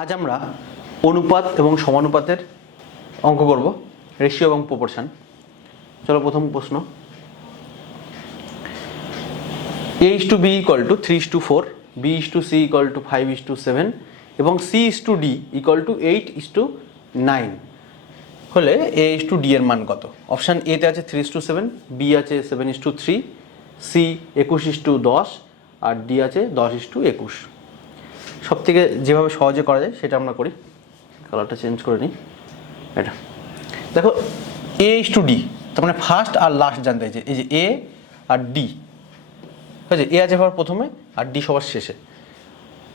আজ আমরা অনুপাত এবং সমানুপাতের অঙ্ক করব, রেশিও এবং প্রপোর্শন। চলো প্রথম প্রশ্ন, a/b = 3:4, b/c = 5:7 এবং c/d = 8:9 হলে a/d এর মান কত? অপশান এ তে আছে 3:7, বি আছে 7:3, সি 21:10 আর ডি আছে 10:21। সব থেকে যেভাবে সহজে করা যায় সেটা আমরা করি। কালারটা চেঞ্জ করে নিই। এটা দেখো, a/d তার মানে ফার্স্ট আর লাস্ট জানতে চাইছে। এই যে এ আর ডি, ঠিক আছে, এ আছে সবার প্রথমে আর ডি সবার শেষে।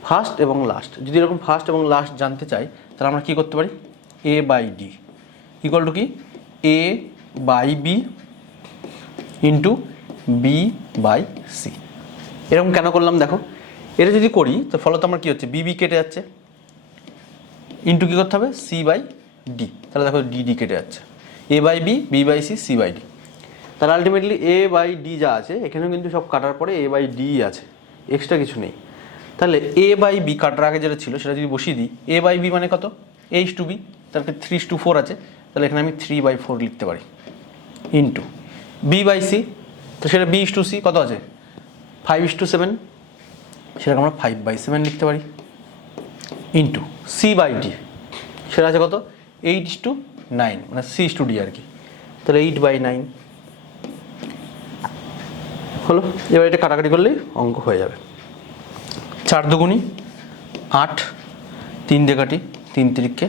ফার্স্ট এবং লাস্ট, যদি এরকম ফার্স্ট এবং লাস্ট জানতে চাই তাহলে আমরা কী করতে পারি? a/d ইকুয়াল টু কি? a/b into b/c। এরকম কেন করলাম দেখো, এটা যদি করি তো ফলত আমার কী হচ্ছে? বি কেটে যাচ্ছে, ইন্টু কী করতে হবে? c/d। তাহলে দেখো ডি কেটে যাচ্ছে, a/b, b/c, c/d। তাহলে আলটিমেটলি a/d যা আছে এখানেও কিন্তু সব কাটার পরে a/d আছে, এক্সট্রা কিছু নেই। তাহলে a/b কাটার আগে যেটা ছিল সেটা যদি বসিয়ে দিই, a/b মানে কত? a/b, তারপরে 3:4 আছে, তাহলে এখানে আমি 3/4 লিখতে পারি, ইন্টু b/c, তো সেটা b/c কত আছে? 5:7, সেটাকে আমরা 5/7 লিখতে পারি, ইন্টু c/d, সেটা আছে কত? 8:9, মানে c/d আর কি। তাহলে 8/9 হলো। এবার এটা কাটাকাটি করলেই অঙ্ক হয়ে যাবে। 4 দুগুণি 8, 3 দিয়ে কাটি, 3 তিরিক্ষে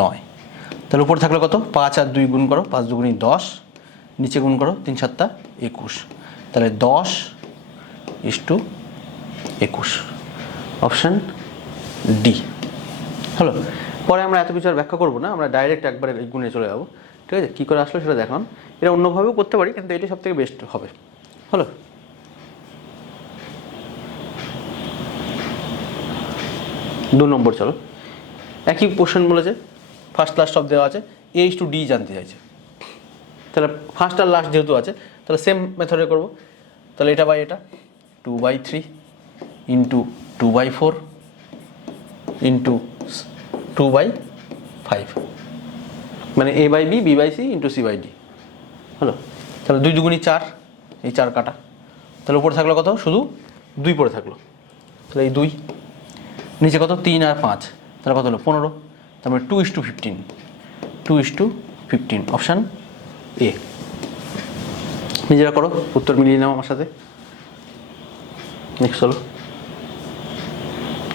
9। তাহলে উপরে থাকলে কত? 5 আর 2 গুণ করো, 5 দুগুণি 10, নিচে গুণ করো 3 7 21। তাহলে 10:21, অপশান ডি হলো। পরে আমরা এত কিছু আর ব্যাখ্যা করবো না, আমরা ডাইরেক্ট একবারে গুণে চলে যাবো। ঠিক আছে, কী করে আসলো সেটা দেখান। এটা অন্যভাবেও করতে পারি, কিন্তু এটি সবথেকে বেস্ট হবে। হলো, 2 নম্বর। চলো, একই কোশ্চেন বলেছে, ফার্স্ট লাস্ট সব দেওয়া আছে, a/d জানতে চাইছে। তাহলে ফার্স্ট আর লাস্ট যেহেতু আছে তাহলে সেম মেথডে করবো। তাহলে এটা বাই এটা 2/3 ইন্টু 2/4 ইন্টু 2/5, মানে a/b, b/c ইন্টু c/d হলো। তাহলে 2 দুগুণি 4, এই 4 কাটা, তাহলে উপরে থাকলো কত? শুধু 2 পরে থাকলো, তাহলে এই 2, নিচে কত? 3 আর 5, তাহলে কত হলো? 15। তারপরে 2:15, 2:15, অপশান এ। নিজেরা করো, উত্তর মিলিয়ে নাও আমার সাথে। নেক্সট হলো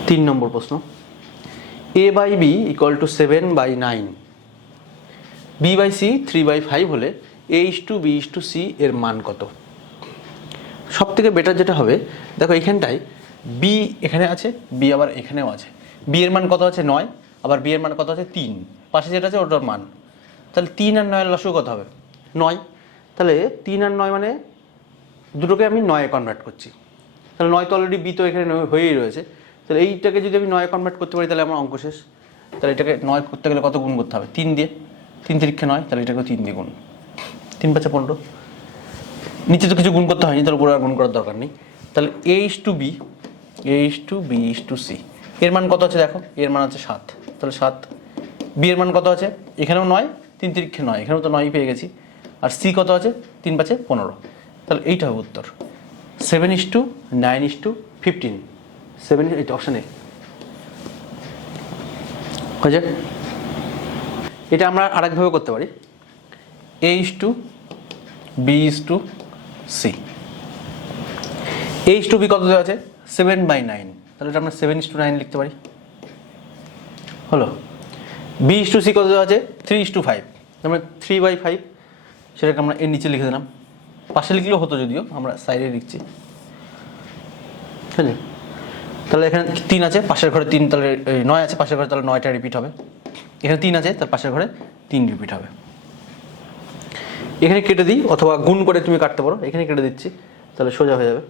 3 নম্বর প্রশ্ন, a/b = 7/9, b/c 3/5 হলে a/b/c এর মান কত? সব থেকে বেটার যেটা হবে, দেখো এখানটায় বি এখানে আছে, বি আবার এখানেও আছে। বি এর মান কত আছে? 9, আবার বি এর মান কত আছে? 3, পাশে যেটা আছে ওটার মান। তাহলে 3 আর 9 এর লসাগু কত হবে? 9। তাহলে 3 আর 9 মানে দুটোকে আমি 9-এ কনভার্ট করছি। তাহলে 9 তো অলরেডি বি তো এখানে হয়েই রয়েছে, তাহলে এইটাকে যদি আমি 9-এ কনভার্ট করতে পারি তাহলে আমার অঙ্ক শেষ। তাহলে এটাকে 9 করতে গেলে কত গুণ করতে হবে? 3 দিয়ে, 3 তিরিক্ষে 9, তাহলে এটাকে 3 দিয়ে গুণ, 3 5 15। নিচে তো কিছু গুণ করতে হয়নি, তাহলে উপরে আর গুণ করার দরকার নেই। তাহলে a/b, a/b/c এর মান কত আছে? দেখো এর মান আছে 7, তাহলে 7। বি এর মান কত আছে? এখানেও 9, 3 তিরিক্ষে 9, এখানেও তো 9 পেয়ে গেছি। আর সি কত আছে? 3 5 15, তাহলে এইটা হবে উত্তর 7:9:15, 7, এইটা অপশান এ হয়ে যায়। এটা আমরা আরেকভাবে করতে পারি, a/b/c। a/b কত দেওয়া আছে? 7/9, তাহলে এটা আমরা 7:9 লিখতে পারি, হলো। b/c কত দেওয়া আছে? 3:5, আমরা 3/5, সেটাকে আমরা এর নিচে লিখে দিলাম। পাশে লিখলেও হতো, যদিও আমরা সাইডে লিখছি, ঠিক আছে। তাহলে এখানে 3 আছে, পাশের ঘরে 3, তাহলে 9 আছে পাশের ঘরে, তাহলে 9টা রিপিট হবে। এখানে 3 আছে, তার পাশের ঘরে 3 রিপিট হবে। এখানে কেটে দিই, অথবা গুণ করে তুমি কাটতে পারো। এখানে কেটে দিচ্ছি, তাহলে সোজা হয়ে যাবে।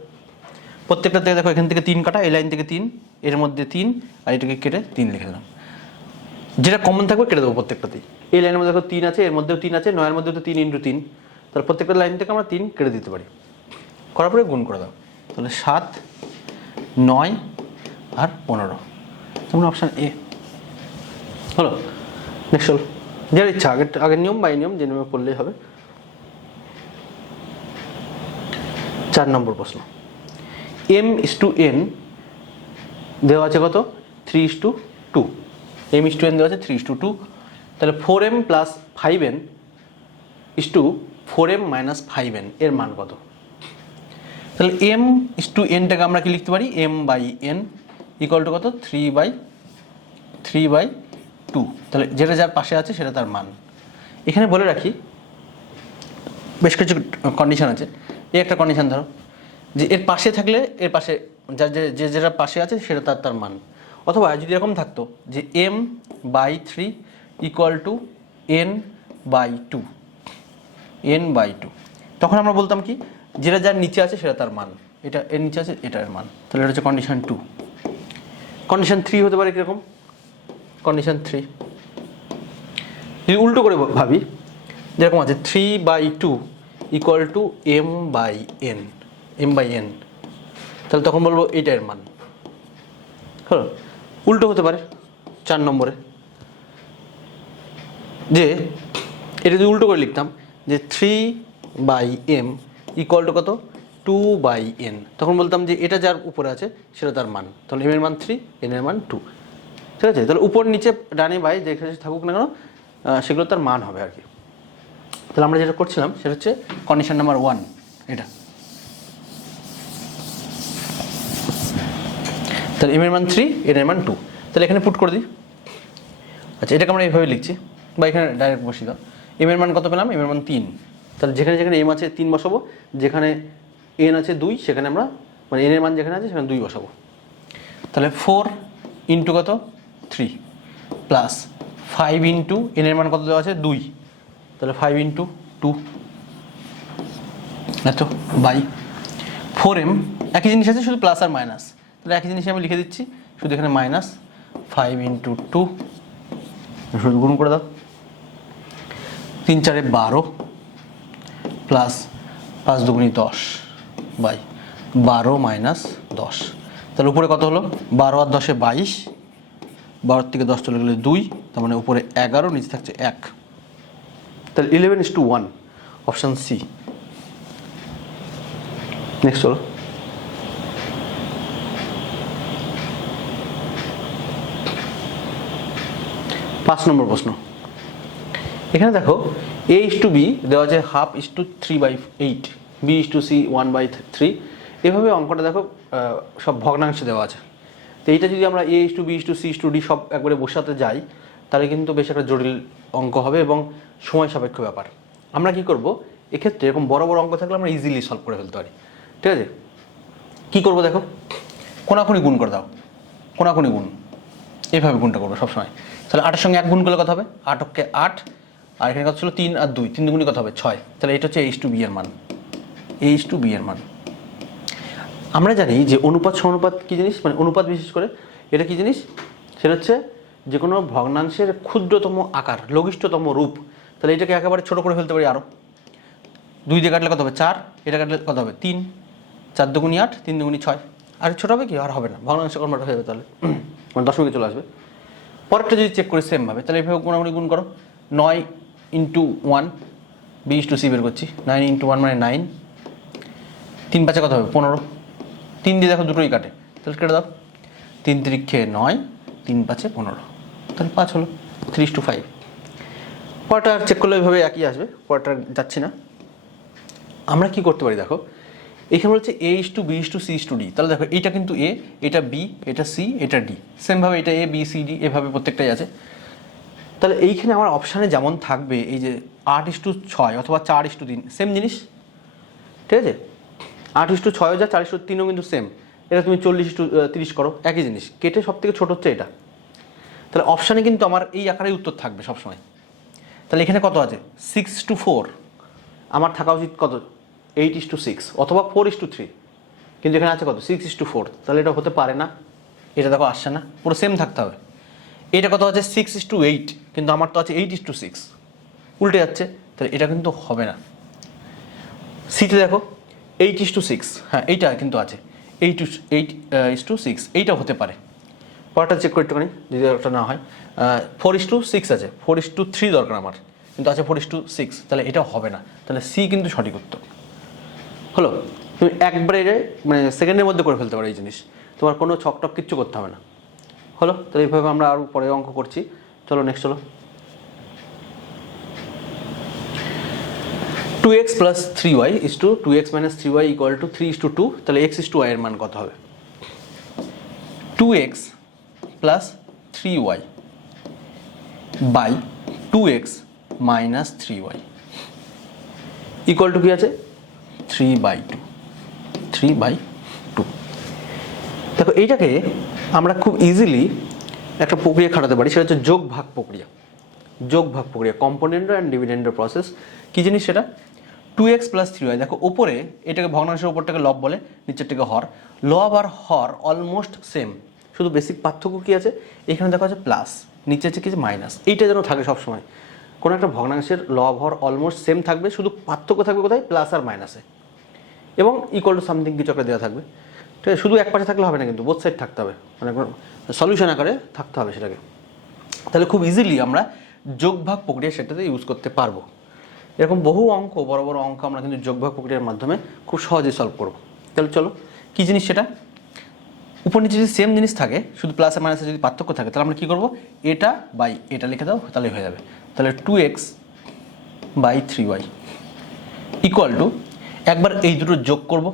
প্রত্যেকটা থেকে দেখো, এখান থেকে 3 কাটা, এই লাইন থেকে 3, এর মধ্যে 3, আর এটাকে কেটে 3 লিখে দিলাম। যেটা কমন থাকবে কেটে দেবো প্রত্যেকটাতেই। এই লাইনের মধ্যে দেখো 3 আছে, এর মধ্যেও 3 আছে, 9-এর মধ্যে তো 3 × 3, তাহলে প্রত্যেকটা লাইন থেকে আমরা 3 কেটে দিতে পারি। করার পরে গুণ করে দাও, তাহলে 7, 9 আর 15, তোমরা অপশান এ। হলো। নেক্সট হলো যার ইচ্ছা আগের নিয়ম বাই নিয়ম যে নিয়মে পড়লেই হবে। 4 নম্বর প্রশ্ন, m/n দেওয়া আছে কত 3:2, m/n দেওয়া আছে 3:2, তাহলে 4m + 5n = 4m - 5n এর মান কত? তাহলে m/nটাকে আমরা কি লিখতে পারি, m/n = কত 3/2, তাহলে যেটা যার পাশে আছে সেটা তার মান। এখানে বলে রাখি বেশ কিছু কন্ডিশন আছে। এই একটা কন্ডিশন ধরো যে এর পাশে থাকলে এর পাশে যেটা পাশে আছে সেটা তার মান, অথবা যদি এরকম থাকতো যে m/3 = n/2, তখন আমরা বলতাম কি যেটা যার নিচে আছে সেটা তার মান, এটা এর নিচে আছে এটার মান। তাহলে এটা হচ্ছে কন্ডিশন 2। কন্ডিশন 3 হতে পারে কীরকম, কন্ডিশন 3 যদি উল্টো করে ভাবি, যেরকম আছে 3/2 = m/n, তাহলে তখন বলবো এটার মান। হলো, উল্টো হতে পারে 4 নম্বরে, যে এটা যদি উল্টো করে লিখতাম যে 3/m = কত 2/n, তখন বলতাম যে এটা যার উপরে আছে সেটা তার মান, তাহলে m এর মান 3, n এর মান 2। ঠিক আছে, তাহলে উপর নিচে ডানে বাই যেখানে থাকুক না কেন সেগুলো তার মান হবে আর কি। তাহলে আমরা যেটা করছিলাম সেটা হচ্ছে কন্ডিশন নাম্বার 1 এটা। তাহলে m এর মান 3, n এর মান 2, তাহলে এখানে পুট করে দিই। আচ্ছা, এটাকে আমরা এইভাবে লিখছি বা এখানে ডাইরেক্ট বসিয়ে দাও। m এর মান কত পেলাম, m এর মান 3, তাহলে যেখানে যেখানে m আছে 3 বসাবো, যেখানে n আছে 2 সেখানে আমরা মানে n এর মান যেখানে আছে সেখানে 2 বসাবো। তাহলে 4 × কত 3 প্লাস 5 × n এর মান কত দেওয়া আছে 2, তাহলে 5 × 2 এত বাই 4m, একই জিনিস আছে শুধু প্লাস আর মাইনাস, তাহলে একই জিনিস আমি লিখে দিচ্ছি, শুধু এখানে -5 × 2, শুধু গুণ করে দাও, 3 × 4 = 12 প্লাস 5 × 2 = 10 বাই 12 - 10, তাহলে উপরে কত হলো 12 আর 10 = 22, 12 থেকে 10 চলে গেলে 2, তার মানে উপরে 11, নিচে থাকছে 1, তাহলে 11:1 অপশান সি। নেক্সট হলো 5 নম্বর প্রশ্ন। এখানে দেখো a/b দেওয়া আছে 1/2:3/8, b/c 1/3, এভাবে অঙ্কটা দেখো সব ভগ্নাংশে দেওয়া আছে। তো এইটা যদি আমরা a/b/c/d সব একবারে বসাতে যাই তাহলে কিন্তু বেশ একটা জটিল অঙ্ক হবে এবং সময় সাপেক্ষ ব্যাপার। আমরা কি করব এক্ষেত্রে, এরকম বড় বড় অঙ্ক থাকলে আমরা ইজিলি সলভ করে ফেলতে পারি। ঠিক আছে, কী করবো দেখো, কোনাকুনি গুণ করে দাও, কোনাকুনি গুণ, এইভাবে গুণটা করবো সবসময়। তাহলে 8-এর সঙ্গে 1 গুণ করলে কত হবে, 8 × 8, আর এখানে কত ছিল 3 আর 2, 3 দুগুণে কত হবে 6, তাহলে এটা হচ্ছে a/b এর মান, a/b এর মান। আমরা জানি যে অনুপাত সমানুপাত কী জিনিস, মানে অনুপাত বিশেষ করে এটা কী জিনিস, সেটা হচ্ছে যে কোনো ভগ্নাংশের ক্ষুদ্রতম আকার, লঘিষ্ঠতম রূপ। তাহলে এটাকে একেবারে ছোটো করে ফেলতে পারি আরও, 2 দিয়ে কাটলে কত হবে 4, এটা কাটলে কত হবে 3, 4 দুগুণি 8, 3 দুগুণি 6, আর ছোটো হবে কি, আর হবে না, ভগ্নাংশ কর্মটা হয়ে যাবে, তাহলে মানে দশমিকে চলে আসবে। পরেরটা যদি চেক করি সেমভাবে, তাহলে এইভাবে কোনাকুনি গুণ করো, 9 × 1 b/c বের করছি, 9 × 1 মানে 9, 3 5 কত হবে 15, 3 দিয়ে দেখো দুটোই কাটে, তাহলে কেটে দাও, 3 × 3 = 9, 3 5 = 15, তাহলে 5 হলো 3:5। পরেরটা চেক করলে এইভাবে একই আসবে, পরেরটা যাচ্ছি না। আমরা কি করতে পারি দেখো, এখানে বলছে a/b/c/d, তাহলে দেখো এইটা কিন্তু a, এটা b, এটা c, এটা d, সেমভাবে এটা a b c d এভাবে প্রত্যেকটাই আছে। তাহলে এইখানে আমার অপশানে যেমন থাকবে এই যে 8:6 অথবা 4:3, সেম জিনিস। ঠিক আছে, 8:6 যা 4:3ও কিন্তু সেম, এটা তুমি 40:30 করো, একই জিনিস, কেটে সব থেকে ছোটো হচ্ছে এটা। তাহলে অপশানে কিন্তু আমার এই আকারেই উত্তর থাকবে সবসময়। তাহলে এখানে কত আছে 6:4, আমার থাকা উচিত কত 8:6 অথবা 4:3, কিন্তু এখানে আছে কত 6:4, তাহলে এটা হতে পারে না, এটা দেখো আসছে না, পুরো সেম থাকতে হবে। এটা কত আছে 6:8, কিন্তু আমার তো আছে 8:6, উল্টে যাচ্ছে, তাহলে এটা কিন্তু হবে না। সিতে দেখো 8:6, হ্যাঁ এইটা কিন্তু আছে 8:6, এইটা হতে পারে। পরটা চেক করে একটুখানি যদি ওটা না হয়। 4:6 আছে, 4:3 দরকার আমার, কিন্তু আছে 4:6, তাহলে এটা হবে না, তাহলে সি কিন্তু সঠিক উত্তর হলো। তুমি একবারে মানে সেকেন্ডের মধ্যে করে ফেলতে পারো এই জিনিস, তোমার কোনো ছকটক কিচ্ছু করতে হবে না হলো। তাহলে এইভাবে আমরা আরও পরে অঙ্ক করছি। চলো নেক্সট চলো। 2x + 3y = 2x - 3y = 3:2, তাহলে x:2y এর মান কত হবে? 2x + 3y by 2x - 3y equal to কি আছে? 3/2। 3/2। দেখো এইটাকে আমরা খুব ইজিলি একটা প্রক্রিয়া খাটাতে পারি, সেটা হচ্ছে যোগ ভাগ প্রক্রিয়া। যোগ ভাগ প্রক্রিয়া, কম্পোনেন্ট অ্যান্ড ডিভিডেন্ডের প্রসেস। কী জিনিস সেটা? 2x + 3y, দেখো ওপরে এটাকে ভগ্নাংশের ওপরটাকে লব বলে, নিচেরটাকে হর। লব আর হর অলমোস্ট সেম, শুধু বেসিক পার্থক্য কী আছে, এখানে দেখো আছে প্লাস, নিচে আছে কি মাইনাস। এইটা যেন থাকে সবসময়। কোনো একটা ভগ্নাংশের লব হর অলমোস্ট সেম থাকবে, শুধু পার্থক্য থাকবে কোথায়? প্লাস আর মাইনাসে, এবং ইকুয়াল টু সামথিং কিছু একটা দেওয়া থাকবে। ঠিক আছে, শুধু এক পাশে থাকলে হবে না, কিন্তু বোথ সাইড থাকতে হবে, মানে সলিউশন আকারে থাকতে হবে সেটাকে। তাহলে খুব ইজিলি আমরা যোগ ভাগ প্রক্রিয়া সেটাতে ইউজ করতে পারবো। এরকম বহু অঙ্ক, বড় বড় অঙ্ক আমরা কিন্তু যোগ ভাগ প্রক্রিয়ার মাধ্যমে খুব সহজেই সলভ করব। তাহলে চলো, কী জিনিস সেটা? উপর নিচে যদি সেম জিনিস থাকে, শুধু প্লাস আর মাইনাসে যদি পার্থক্য থাকে, তাহলে আমরা কী করবো? এটা বাই এটা লিখে দাও, তাহলে হয়ে যাবে। তাহলে 2x / 3y ইকুয়াল টু, একবার এই দুটো যোগ করব,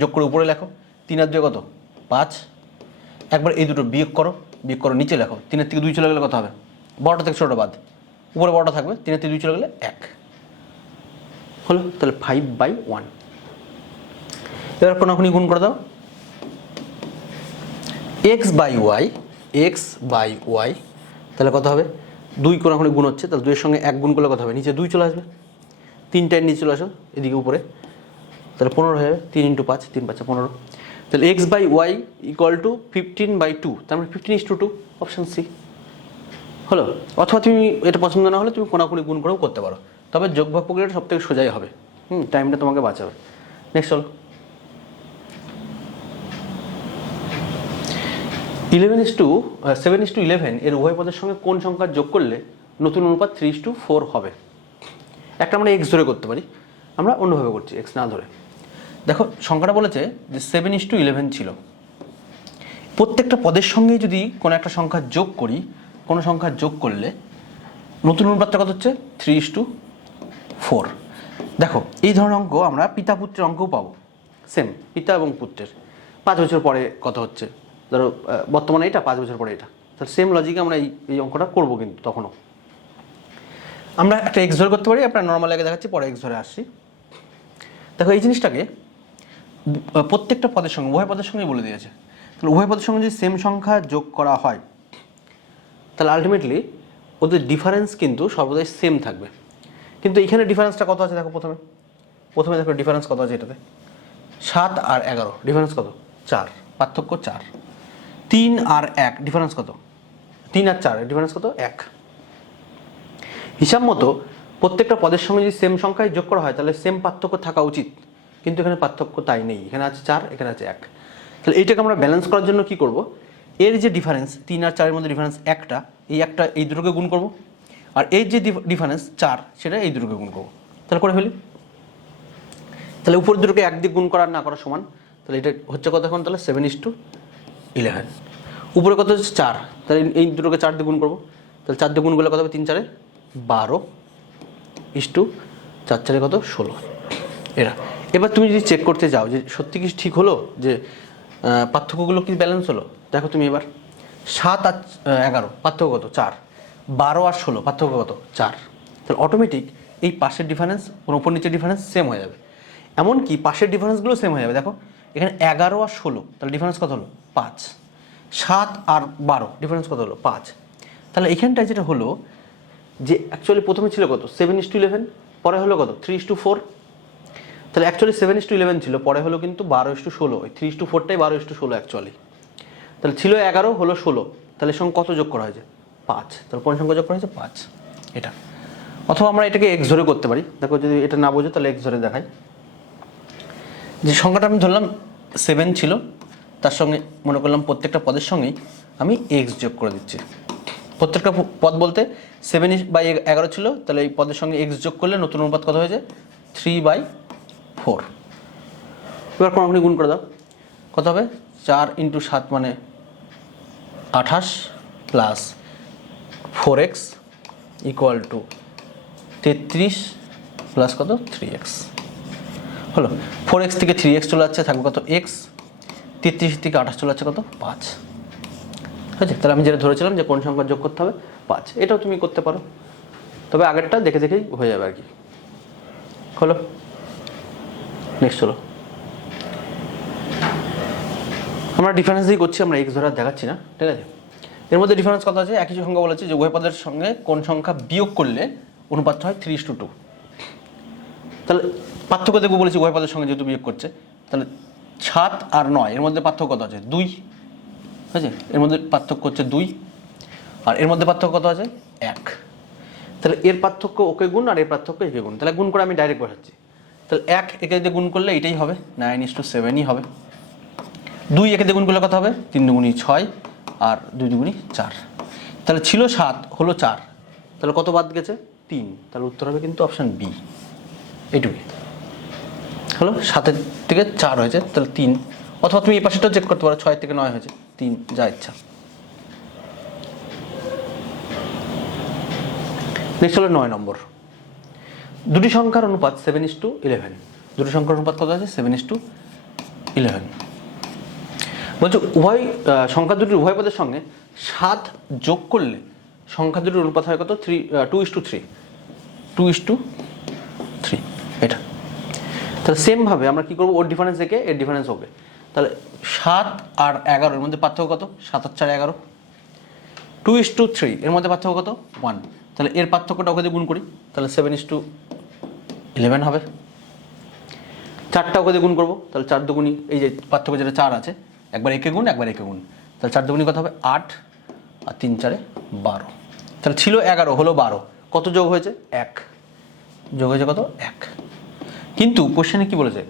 যোগ করে উপরে লেখো, 3 আর 2 কত? 5। একবার এই দুটো বিয়োগ করো, বিয়োগ করো নিচে লেখো, 3 থেকে 2 চলে গেলে কত হবে? বড়টা থেকে ছোটো বাদ, উপরে বড়টা থাকবে, 3 থেকে 2 চলে গেলে 1 হলো। তাহলে 5/1। এবার কোনাকুনি গুণ করে দাও, x/y, তাহলে কত হবে? 2 কোনাকুনি গুণ হচ্ছে, তাহলে 2 এর সঙ্গে 1 গুণ করলে কত হবে? নিচে 2 চলে আসবে, 3টায় নিচে চলে আসো এদিকে উপরে, তাহলে 15 হয়ে যাবে। 3 × 5, 3 × 5 = 15। তাহলে x/y = 15/2, তার মানে 15:2, অপশান সি হলো। অথবা তুমি এটা পছন্দ না হলে তুমি কোনাকুনি গুণ করেও করতে পারো, তবে যোগ ভাগ প্রক্রিয়াটা সব থেকে সোজাই হবে। টাইমটা তোমাকে বাঁচাবে। নেক্সট চলো। 7:11 এর উভয় পদের সঙ্গে কোন সংখ্যা যোগ করলে নতুন অনুপাত 3:4 হবে? একটা আমরা এক্স ধরে করতে পারি, আমরা অন্যভাবে করছি এক্স না ধরে। দেখো সংখ্যাটা বলেছে যে 7:11 ছিল। প্রত্যেকটা পদের সঙ্গে যদি কোনো একটা সংখ্যা যোগ করি, কোনো সংখ্যা যোগ করলে নতুন অনুপাতটা কত হচ্ছে? 3:4। দেখো এই ধরনের অঙ্ক আমরা পিতা পুত্রের অঙ্কও পাবো, সেম পিতা এবং পুত্রের। 5 বছর পরে কত হচ্ছে, ধরো বর্তমানে এটা, 5 বছর পরে এটা, তাহলে সেম লজিকে আমরা এই অঙ্কটা করবো। কিন্তু তখনও আমরা একটা এক্স ধরে করতে পারি, আপনার নর্মাল আগে দেখাচ্ছি, পরে এক্স ধরে আসছি। দেখো এই জিনিসটাকে প্রত্যেকটা পদের সঙ্গে, উভয় পদের সঙ্গেই বলে দিয়েছে। তাহলে উভয় পদের সঙ্গে যদি সেম সংখ্যা যোগ করা হয়, তাহলে আলটিমেটলি ওদের ডিফারেন্স কিন্তু সর্বদাই সেম থাকবে। কিন্তু এখানে ডিফারেন্সটা কত আছে দেখো, প্রথমে দেখো ডিফারেন্স কত আছে এটাতে, 7 আর 11, ডিফারেন্স কত? 4, পার্থক্য 4। 3 আর 1, ডিফারেন্স কত? 3 আর 4, ডিফারেন্স কত? 1। হিসাব মতো প্রত্যেকটা পদের সঙ্গে যদি সেম সংখ্যায় যোগ করা হয়, তাহলে সেম পার্থক্য থাকা উচিত, কিন্তু এখানে পার্থক্য তাই নেই। এখানে আছে 4, এখানে আছে 1। তাহলে এইটাকে আমরা ব্যালেন্স করার জন্য কি করব? এর যে ডিফারেন্স 3 আর 4 এর মধ্যে ডিফারেন্স একটা, এই দুটোকে গুণ করব, আর এর যে ডিফারেন্স 4, সেটা এই দুটোকে গুণ করব। তাহলে করে ফেলি। তাহলে উপর দুটোকে 1 দিয়ে গুণ করা না করা সমান, তাহলে এটা হচ্ছে কত এখন? তাহলে 7:11। উপরে কত হচ্ছে? 4, তাহলে এই দুটোকে 4 দিয়ে গুণ করবো, তাহলে 4 দিয়ে গুণ করলে কত হবে? 3 × 4 = 12 4 × 4 কত? 16। এরা এবার তুমি যদি চেক করতে যাও যে সত্যি কি ঠিক হলো, যে পার্থক্যগুলো কি ব্যালেন্স হলো, দেখো তুমি এবার 7 আর 11 পার্থক্য কত? 4। 12 আর 16 পার্থক্য কত? 4। তাহলে অটোমেটিক এই পাশের ডিফারেন্স, ওপর নিচের ডিফারেন্স সেম হয়ে যাবে। এমনকি পাশের ডিফারেন্সগুলো সেম হয়ে যাবে। দেখো এখানে 11 আর 16, তাহলে ডিফারেন্স কত হলো? 5। 7 আর 12, ডিফারেন্স কত হলো? 5। তাহলে এখানটায় যেটা হলো যে অ্যাকচুয়ালি প্রথমে ছিল কত? 7:11, পরে হলো কত? 3:4। তাহলে অ্যাকচুয়ালি 7:11 ছিল, পরে হলো কিন্তু 12:16। ওই 3:4টাই 12:16 অ্যাকচুয়ালি। তাহলে ছিল 11, হলো 16, তাহলে এর সঙ্গে কত যোগ করা হয়েছে? 5। তাহলে কোন সংখ্যা যোগ করা হয়েছে? 5। এটা। অথবা আমরা এটাকে এক্স ধরে করতে পারি। দেখো যদি এটা না বোঝো তাহলে এক্স ধরে দেখাই। যে সংখ্যাটা আমি ধরলাম 7 ছিল, তার সঙ্গে মনে করলাম প্রত্যেকটা পদের সঙ্গেই আমি এক্স যোগ করে দিচ্ছি। প্রত্যেকটা পদ বলতে 7/11 ছিল, তাহলে এই পদের সঙ্গে এক্স যোগ করলে নতুন অনুপাত কত হয়েছে 3/4। এবার কোনখানে গুণ করে দাও, কত হবে 4 × 7 মানে 28 plus 4x equal to 33 plus কত 3x হলো। 4x থেকে 3x চলে যাচ্ছে, থাকবে কত x, 33 থেকে 28 চলে যাচ্ছে কত 5। ঠিক আছে, তাহলে আমি যেটা ধরেছিলাম যে কোন সংখ্যা যোগ করতে হবে 5, এটাও তুমি করতে পারো, তবে আগেরটা দেখে দেখেই হয়ে যাবে আর কি। হলো, নেক্সট চলো। আমরা ডিফারেন্স দিয়ে করছি, আমরা এক্স ধরে আর দেখাচ্ছি না, ঠিক আছে। এর মধ্যে ডিফারেন্স কত আছে, একই সংখ্যা বলেছে যে উভয় পদের সঙ্গে কোন সংখ্যা বিয়োগ করলে অনুপাতটা হয় 3:2। তাহলে পার্থক্য দেখবো বলেছি, উভয় পদের সঙ্গে যেহেতু বিয়োগ করছে, তাহলে 7 আর 9 এর মধ্যে পার্থক্য কত আছে 2, ঠিক আছে, এর মধ্যে পার্থক্য হচ্ছে 2, আর এর মধ্যে পার্থক্য কত আছে 1। তাহলে এর পার্থক্য ওকে গুণ আর এর পার্থক্য একে গুণ, তাহলে গুণ করে আমি ডাইরেক্ট বসাচ্ছি। তাহলে 1 একে দিয়ে গুণ করলে এটাই হবে 9:7ই হবে। 2 একে দিয়ে গুণ করলে কত হবে 3 দুগুণী 6 আর 2 দুগুণী 4। তাহলে ছিল 7 হলো 4, তাহলে কত বাদ গেছে 3, তাহলে উত্তর হবে কিন্তু অপশান বি, এইটুকুই হলো। 7 থেকে 4 হয়েছে, তাহলে 3, অথবা তুমি এই পাশেটাও চেক করতে পারো, 6 থেকে 9 হয়েছে 3, যা ইচ্ছা। নেক্সট হলো 9 নম্বর। দুটি সংখ্যার অনুপাত 7:11। দুটি সংখ্যার অনুপাত কত আছে 7:11। বলছে উভয় সংখ্যা দুটির উভয় পদের সঙ্গে 7 যোগ করলে সংখ্যা দুটির অনুপাত হয় কত 2:3। 2:3 এটা। তাহলে সেমভাবে আমরা কী করবো, ওর ডিফারেন্স দেখে এর ডিফারেন্স হবে। তাহলে 7 আর 11 এর মধ্যে পার্থক্য কত 7 আর 4 11। 2:3 এর মধ্যে পার্থক্য কত 1, তাহলে এর পার্থক্যটা ওকে দিয়ে গুণ করি, তাহলে 7:11 হবে। 4টা ওকে দিয়ে গুণ করবো, তাহলে 4 দুগুণী, এই যে পার্থক্য যেটা 4 আছে, একবার একে গুণ একবার একে গুণ, তাহলে 4 দুগুণী কত হবে 8 আর 3 4 12। তাহলে ছিল 11 হলো 12, কত যোগ হয়েছে 1, যোগ হয়েছে কত 1। কিন্তু কোশ্চেনে কি বলেছে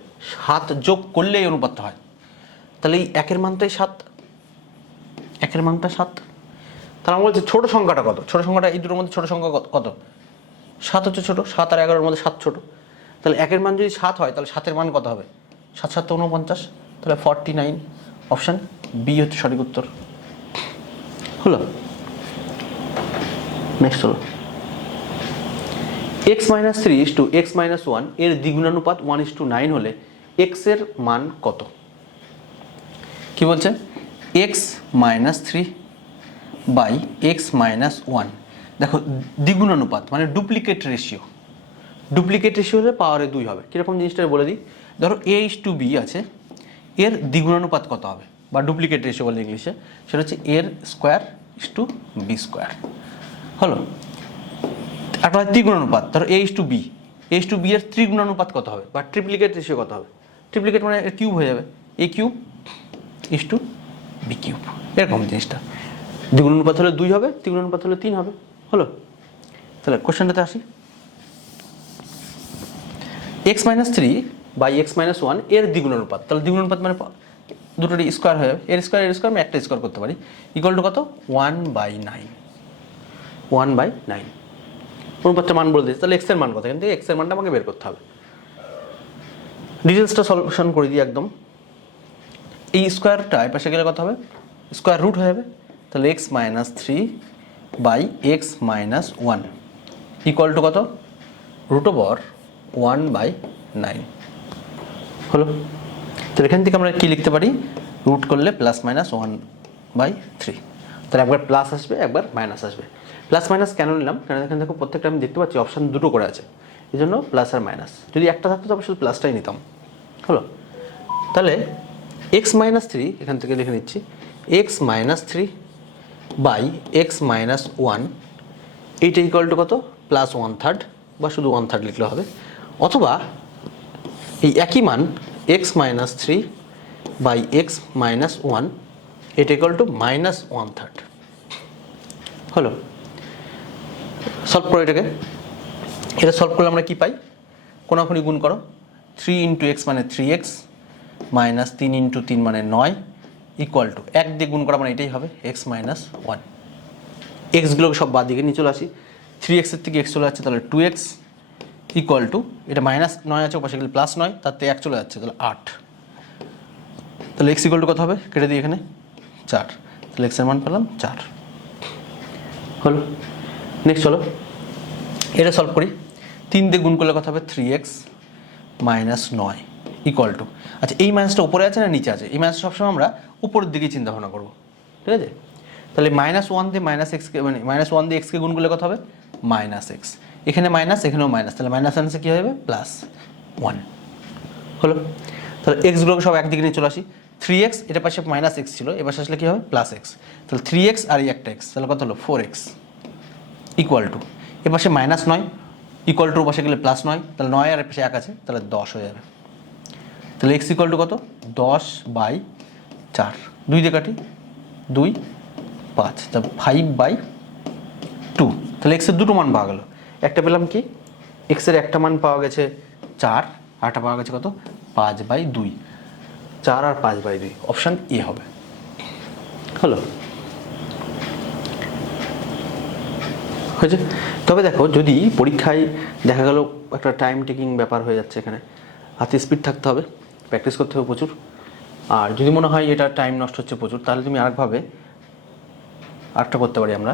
7 যোগ করলে এই অনুপাতটা হয়, তাহলে এই 1-এর মানটাই 7, 1-এর মানটা 7। তাহলে আমরা বলছি ছোটো সংখ্যাটা কত, ছোটো সংখ্যাটা এই দুটোর মধ্যে ছোটো সংখ্যা কত 7 হচ্ছে ছোটো, 7 আর 11-এর মধ্যে 7 ছোটো। তাহলে 1-এর মান যদি 7 হয়, তাহলে 7-এর মান কত হবে 7 7 49, তাহলে 49, অপশান বি হচ্ছে সঠিক উত্তর হলো। নেক্সট হলো x-3:x-1 এর দ্বিগুণানুপাত 1:9 হলে x এর মান কত। কি বলছে x-3/x-1, দেখো দ্বিগুণানুপাত মানে ডুপ্লিকেট রেশিও। ডুপ্লিকেট রেশিও হলে পাওয়ারে 2 হবে। কীরকম জিনিসটা বলে দিই, ধরো a:b আছে, এর দ্বিগুণানুপাত কত হবে, বা ডুপ্লিকেট রেশিও বলে ইংলিশে, সেটা হচ্ছে a²:b² হলো। একটা হয় ত্রিগুণানুপাত, ধরো a:b, a:b এর ত্রিগুণানুপাত কত হবে, বা ট্রিপ্লিকেট রেশিও কত হবে। ট্রিপ্লিকেট মানে এর কিউব হয়ে যাবে, a³:b³, এরকম জিনিসটা। দ্বিগুণানুপাত হলে 2 হবে, ত্রিগুণানুপাত হলে 3 হবে হলো। তাহলে কোশ্চেনটাতে আসি, x-3/x-1 এর দ্বিগুণানুপাত, তাহলে দ্বিগুণানুপাত মানে দুটোরই স্কোয়ার হয়ে যাবে, এর স্কোয়ার আমি একটা স্কোয়ার করতে পারি, ইকুয়াল টু কত 1/9। 1/9 অনুপাতটা মান বলে দিয়েছে, তাহলে x এর মান কত, কিন্তু x এর মানটা আমাকে বের করতে হবে। ডিটেলসটা সলিউশন করে দিই একদম। এই স্কোয়ারটা এই পাশে গেলে কত হবে, স্কোয়ার রুট হয়ে যাবে, তাহলে x-3/x-1 ইকুয়াল টু কত √1/9 হলো। তো এখান থেকে আমরা কি লিখতে পারি, রুট করলে +-1/3, তাহলে একবার প্লাস আসবে একবার মাইনাস আসবে। প্লাস মাইনাস কেন নিলাম, কারণ এখানে দেখো প্রত্যেকটা আমি দেখতে পাচ্ছি অপশান দুটো করে আছে, এই জন্য প্লাস আর মাইনাস। যদি একটা থাকতো তবে শুধু প্লাসটাই নিতাম হলো। তাহলে x-3 এখান থেকে লিখে নিচ্ছি, x-3/x-1 এইটা ইকুয়াল টু কত +1/3, বা শুধু 1/3 লিখলে হবে, অথবা এই একই মান x-3/x-1 এটা ইকুয়াল টু -1/3 হলো। সলভ করো এটাকে, এটা সলভ করলে আমরা কি পাই, কোনাকুনি গুণ করো, 3 × x মানে 3x, -3 × 3 মানে 9, ইকুয়াল টু 1 দিয়ে গুণ করা মানে এটাই হবে এক্স মাইনাস 1। এক্সগুলোকে সব বাদ দিকে নিয়ে চলে আসি, 3x এর থেকে এক্স চলে যাচ্ছে তাহলে 2x ইকুয়াল টু এটা -9 আছে ওপাশে গেলে +9, তাতে 1 চলে যাচ্ছে তাহলে 8। তাহলে এক্স ইকুয়াল টু কত হবে কেটে দিই এখানে 4, তাহলে এক্সের মান পেলাম 4 হলো। নেক্সট চলো এটা সলভ করি, 3 দিয়ে গুণ করলে কত হবে 3x মাইনাস 9 ইকুয়াল টু, আচ্ছা এই মাইনাসটা উপরে আছে না নিচে আছে, এই মাইনাসটা সবসময় আমরা উপরের দিকেই চিন্তা ভাবনা করবো, ঠিক আছে। তাহলে -1 দিয়ে -xকে মানে -1 দিয়ে xকে গুণ করলে কত হবে -x, এখানে মাইনাস এখানেও মাইনাস, তাহলে মাইনাস মাইনাসে কী হবে +1 হলো। তাহলে এক্সগুলোকে সব একদিকে নিয়ে চলে আসি, 3x এটা পাশে -x ছিল, এবার আসলে কী হবে +x, তাহলে 3x আর এই একটা x তাহলে কত হলো 4x ইকুয়াল টু এ পাশে -9 ইকুয়াল টুর পাশে গেলে +9, তাহলে 9 আর এর পাশে 1 আছে তাহলে 10 হয়ে যাবে। তাহলে x ইকুয়াল টু কত 10/4, 2 দিয়ে কাটি 2 5, তা 5/2, তাহলে x এর দুটো মান পাওয়া গেল, একটা পেলাম কি x এর একটা মান পাওয়া গেছে 4, আরটা পাওয়া গেছে কত 5/2, 4 আর 5/2, অপশান এ হবে হলো হয়েছে। তবে দেখো যদি পরীক্ষায় দেখা গেল একটা টাইম টেকিং ব্যাপার হয়ে যাচ্ছে, এখানে হাতে স্পিড থাকতে হবে, প্র্যাকটিস করতে হবে প্রচুর, আর যদি মনে হয় এটা টাইম নষ্ট হচ্ছে প্রচুর তাহলে তুমি আরেকভাবে আরেকটা করতে পারি, আমরা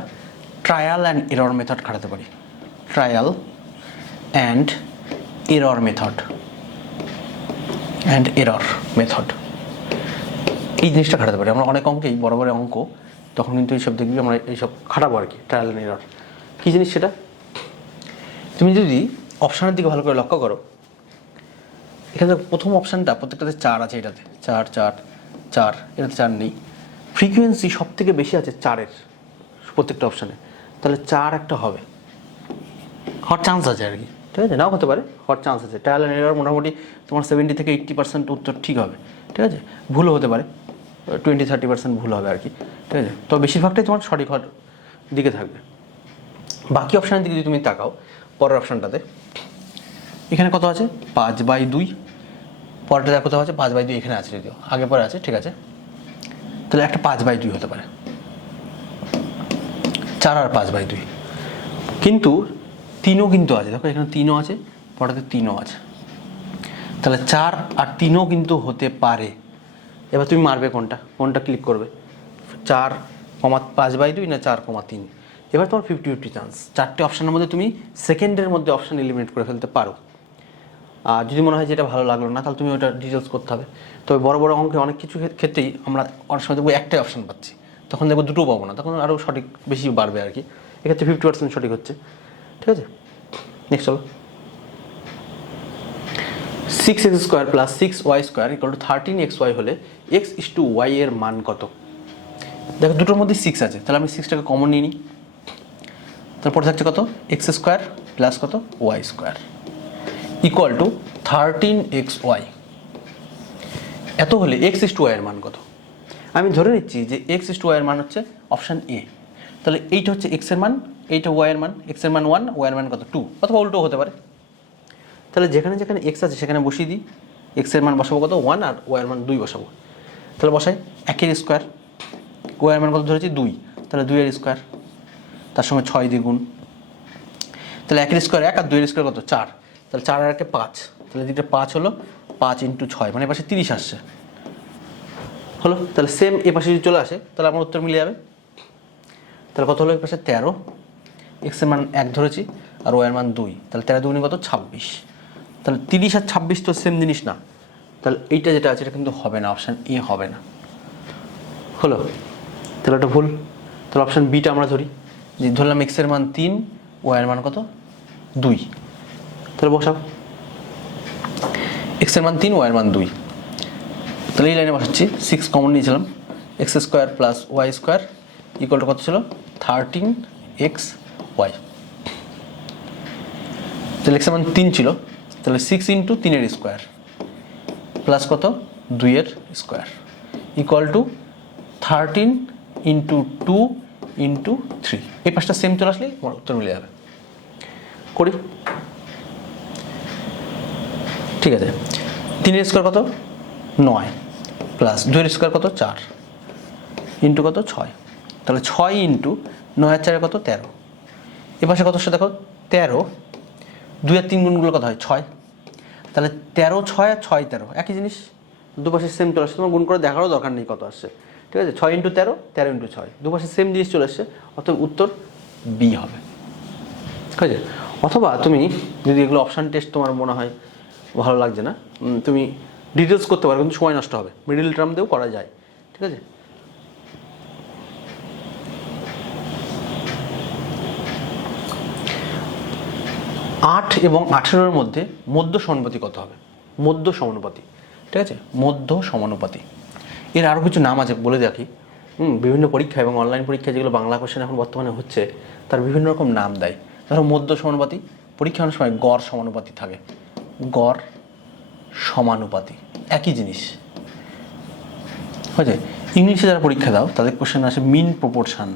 ট্রায়াল অ্যান্ড এরর মেথড খাটাতে পারি, ট্রায়াল অ্যান্ড এরর মেথড এই জিনিসটা খাটাতে পারি আমরা অনেক অঙ্কেই, বড় বড় অঙ্ক তখন কিন্তু এইসব দেখবি আমরা এইসব খাটাবো আর কি, ট্রায়াল অ্যান্ড এরর। কী জিনিস সেটা, তুমি যদি অপশানের দিকে ভালো করে লক্ষ্য করো, এখানে প্রথম অপশানটা প্রত্যেকটাতে 4 আছে, এটাতে 4 4 4, এটাতে 4 নেই, ফ্রিকোয়েন্সি সব থেকে বেশি আছে 4-এর প্রত্যেকটা অপশানে, তাহলে 4 একটা হবে, হওয়ার চান্স আছে আর কি, ঠিক আছে, নাও হতে পারে, হওয়ার চান্স আছে। ট্রায়াল অ্যান্ড এরর মোটামুটি তোমার 70 থেকে 80% উত্তর ঠিক হবে, ঠিক আছে, ভুলও হতে পারে 20-30% ভুল হবে আর কি, ঠিক আছে, তো বেশিরভাগটাই তোমার সঠিক হওয়ার দিকে থাকবে। বাকি অপশানের দিকে যদি তুমি তাকাও, পরের অপশানটাতে এখানে কত আছে 5/2, পরেরটা কত আছে 5/2, এখানে আছে যদিও আগে পরে আছে, ঠিক আছে, তাহলে একটা 5/2 হতে পারে, 4 আর 5/2, কিন্তু 3ও কিন্তু আছে, দেখো এখানে 3ও আছে, পরেতে 3ও আছে, তাহলে 4 আর 3ও কিন্তু হতে পারে। এবার তুমি মারবে কোনটা ক্লিক করবে, 4, 5/2 না 4,3, এবার তোমার 50-50 চান্স, 4টে অপশানের মধ্যে তুমি সেকেন্ডের মধ্যে অপশান এলিমিনেট করে ফেলতে পারো। আর যদি মনে হয় যে এটা ভালো লাগলো না তাহলে তুমি ওটা ডিটেলস করতে হবে। তবে বড় বড় অঙ্কে অনেক কিছু ক্ষেত্রেই আমরা অনেক সময় দেখবো একটাই অপশান পাচ্ছি, তখন দেখবো দুটো পাবো না, তখন আরও সঠিক বেশি বাড়বে আর কি, এক্ষেত্রে 50% সঠিক হচ্ছে, ঠিক আছে। নেক্সট চলো, 6x² + 6y² = 13xy হলে x:y এর মান কত। দেখো দুটোর মধ্যে 6 আছে, তাহলে আমি 6টাকে কমন নিয়ে নিই, তারপর থাকছে কত x² প্লাস কত y² ইকুয়াল টু 13xy। এত হলে x:y এর মান কত, আমি ধরে নিচ্ছি যে x:y এর মান হচ্ছে অপশান এ, তাহলে এইটা হচ্ছে x এর মান, এইটা y এর মান, x এর মান 1, y এর মান কত 2, অথবা উল্টো হতে পারে। তাহলে যেখানে যেখানে x আছে সেখানে বসিয়ে দিই, x এর মান বসাবো কত 1 আর y এর মান 2 বসাবো, তাহলে বসাই 1-এর স্কোয়ার, y এর মান কত ধরেছি 2, তাহলে 2-এর স্কোয়ার, তার সঙ্গে 6 দিয়ে গুণ, তাহলে 1-এর স্কোয়ার 1 আর 2-এর স্কোয়ার কত 4, তাহলে 4 আর 1 5, তাহলে দিকটা 5 হলো, 5 × 6 মানে এপাশে 30 আসছে হলো। তাহলে সেম এ পাশে যদি চলে আসে তাহলে আমার উত্তর মিলে যাবে, তাহলে কত হলো এ পাশে 13, x এর মান 1 ধরেছি আর y এর মান 2, তাহলে 13 2 কত 26, তাহলে 30 আর 26 তো সেম জিনিস না, তাহলে এইটা যেটা আছে এটা কিন্তু হবে না, অপশান এ হবে না হলো, তাহলে এটা ভুল। তাহলে অপশান বিটা আমরা ধরি, যে ধরলাম x এর মান 3, y এর মান কত 2, তাহলে বসাও x এর মান 3, y এর মান 2, তাহলে এই লাইনে বসাচ্ছি, 6 কমন নিয়েছিলাম, x² + y² ইকুয়াল টু কত ছিল 13xy, তাহলে x এর মান 3 ছিল, তাহলে 6 × 3-এর স্কোয়ার প্লাস কত 2-এর স্কোয়ার ইকুয়াল টু 13 × 2 × 3, এই পাঁচটা সেম চলে আসলেই আমার উত্তর মিলে যাবে। করি, ঠিক আছে, 3-এর স্কোয়ার কত 9 প্লাস 2-এর স্কোয়ার কত 4, ইন্টু কত 6, তাহলে 6 ইন্টু 9 আর 4 কত 13, এপাশে কত আসছে দেখো 13, 2 আর 3 গুণগুলো কত হয় 6, তাহলে 13 6 আর 6 13 একই জিনিস, দুপাশে সেম চলে আসছে, তোমার গুণ করে দেখারও দরকার নেই কত আসছে, ঠিক আছে। 6 ইন্টু 13, 13 ইন্টু 6, দুপাশে সেম জিনিস চলে আসছে, অতএব উত্তর বি হবে, ঠিক আছে। অথবা তুমি যদি এগুলো অপশান টেস্ট তোমার মনে হয় ভালো লাগছে না, তুমি ডিটেলস করতে পারো, কিন্তু সময় নষ্ট হবে, মিডিল টার্ম দিয়েও করা যায়, ঠিক আছে। আট এবং 18 মধ্যে মধ্য সমানুপাতি কত হবে? মধ্য সমানুপাতি, ঠিক আছে, মধ্য সমানুপাতি। এর আরও কিছু নাম আছে বলে দেখি। বিভিন্ন পরীক্ষা এবং অনলাইন পরীক্ষা যেগুলো বাংলা কোশ্চেন এখন বর্তমানে হচ্ছে, তার বিভিন্ন রকম নাম দেয়। ধরো মধ্য সমানুপাতি, পরীক্ষা অনেক সময় গড় সমানুপাতি থাকে, গড় সমানুপাতি একই জিনিস, হয়েছে। ইংলিশে যারা পরীক্ষা দাও তাদের কোশ্চেন আসে মিন প্রপোর্শন,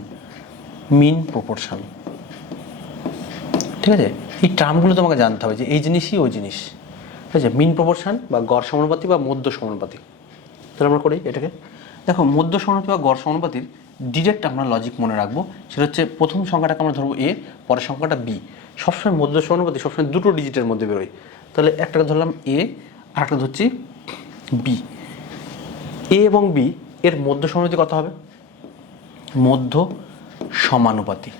মিন প্রপোর্শন, ঠিক আছে। এই টার্মগুলো তোমাকে জানতে হবে যে এই জিনিসই ওই জিনিস, ঠিক আছে। মিন প্রপোর্শন বা গড় সমানুপাতি বা মধ্য সমানুপাতি। তাহলে আমরা করি এটাকে, দেখো মধ্য সমানুপাতি বা গড় সমানুপাতির ডিরেক্ট আমরা লজিক মনে রাখবো, সেটা হচ্ছে প্রথম সংখ্যাটাকে আমরা ধরবো এ, পরের সংখ্যাটা বি। সবসময় মধ্য সমানুপাতি সবসময় দুটো ডিজিটের মধ্যে বেরোয়, তাহলে একটাকে ধরলাম এ আর একটা ধরছি বি। এ এবং বি এর মধ্য সমানুপাতি কত হবে? মধ্য সমানুপাতি,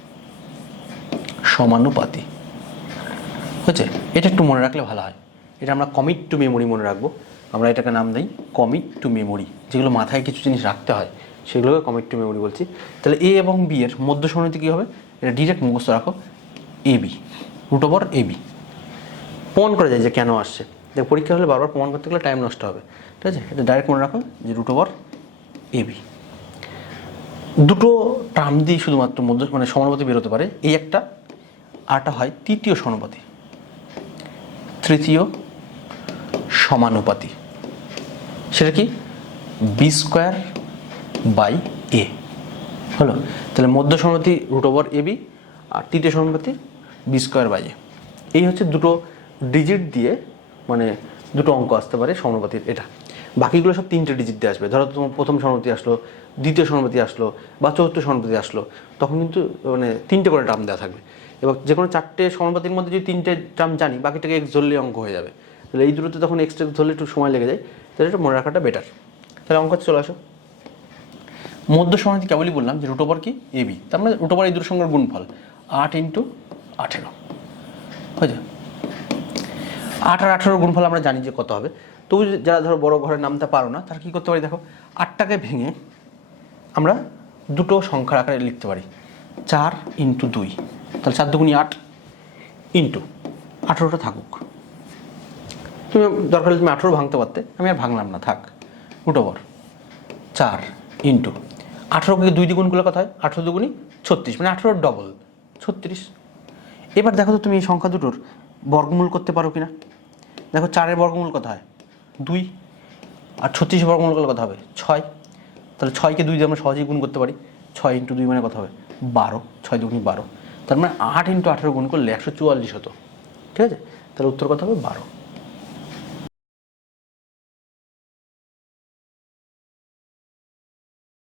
সমানুপাতি, হচ্ছে। এটা একটু মনে রাখলে ভালো হয়, এটা আমরা কমিট টু মেমোরি মনে রাখবো, আমরা এটাকে নাম দিই কমিট টু মেমোরি। যেগুলো মাথায় কিছু জিনিস রাখতে হয় সেগুলোকে কমিট টু মেমোরি বলছি। তাহলে এ এবং বি এর মধ্য সমানুপাতি কী হবে? এটা ডিরেক্ট মুখস্থ রাখো, A B, root over A B. প্রমাণ করা যায় যে কেন আসছে, দেখ পরীক্ষা হলে বারবার প্রমাণ করতে গেলে টাইম নষ্ট হবে, ঠিক আছে। এটা ডাইরেক্ট মনে রাখো যে রুট ওভার এ বি। দুটো টার্ম দিয়ে শুধুমাত্র মধ্য মানে সমানুপাতি বেরোতে পারে, এই একটা, আরটা হয় তৃতীয় সমানুপাতি, তৃতীয় সমানুপাতি। সেটা কি? বি স্কোয়ার বাই এ হলো। তাহলে মধ্য সমানুপাতি রুট ওভার এ বি, আর তৃতীয় সমানুপাতি বি স্কোয়ার বাই এ। এই হচ্ছে দুটো ডিজিট দিয়ে মানে দুটো অঙ্ক আসতে পারে সমানুপাতির। এটা বাকিগুলো সব তিনটে ডিজিট দিয়ে আসবে। ধরো তোমার প্রথম সমানুপাতি আসলো, দ্বিতীয় সমানুপাতি আসলো বা চতুর্থ সমানুপাতি আসলো, তখন কিন্তু মানে তিনটে করে টার্ম দেওয়া থাকবে। এবং যে কোনো চারটে সমানুপাতির মধ্যে যদি তিনটে টার্ম জানি, বাকিটাকে এক্স ধরলে অঙ্ক হয়ে যাবে। তাহলে এই দুটোতে তখন এক্স ধরলে একটু সময় লেগে যায়, তাহলে এটা মনে রাখাটা বেটার। তাহলে অঙ্ক চলে আসো। মধ্য সমানুপাতি কেবলই বললাম যে রুট ওভার কি এ বি, তার মানে রুট ওভার এই দুটোর সঙ্গে গুণফল 8 ইন্টু 18 হয়ে যায়। 8 আর 18 গুণফল আমরা জানি যে কত হবে। তবু যারা ধরো বড় ঘরের নামতে পারো না, তারা কী করতে পারি দেখো, 8টাকে ভেঙে আমরা দুটো সংখ্যার আকারে লিখতে পারি, 4 ইন্টু 2, তাহলে 4 দুগুণী 8 ইন্টু 18টা থাকুক। তুমি দরকার হলে তুমি 18 ভাঙতে পারতে, আমি আর ভাঙলাম না, থাক। রুট ওভার 4 ইন্টু 18কে 2 দিয়ে গুণ করলে কথা হয় 18 দুগুণী 36, মানে 18 ডবল 36। এবার দেখো তো তুমি এই সংখ্যা দুটোর বর্গমূল করতে পারো কিনা। দেখো 4-এর বর্গমূল কত হয় 2, আর 36 বর্গমূল করলে কত হবে 6। তাহলে 6কে 2 দিয়ে আমরা সহজেই গুণ করতে পারি, 6 ইন্টু 2 মানে কত হবে 12, 6 দুগুণী 12, তার মানে 8 ইন্টু 18 গুণ করলে 144 হতো, ঠিক আছে। তাহলে উত্তর কত হবে 12।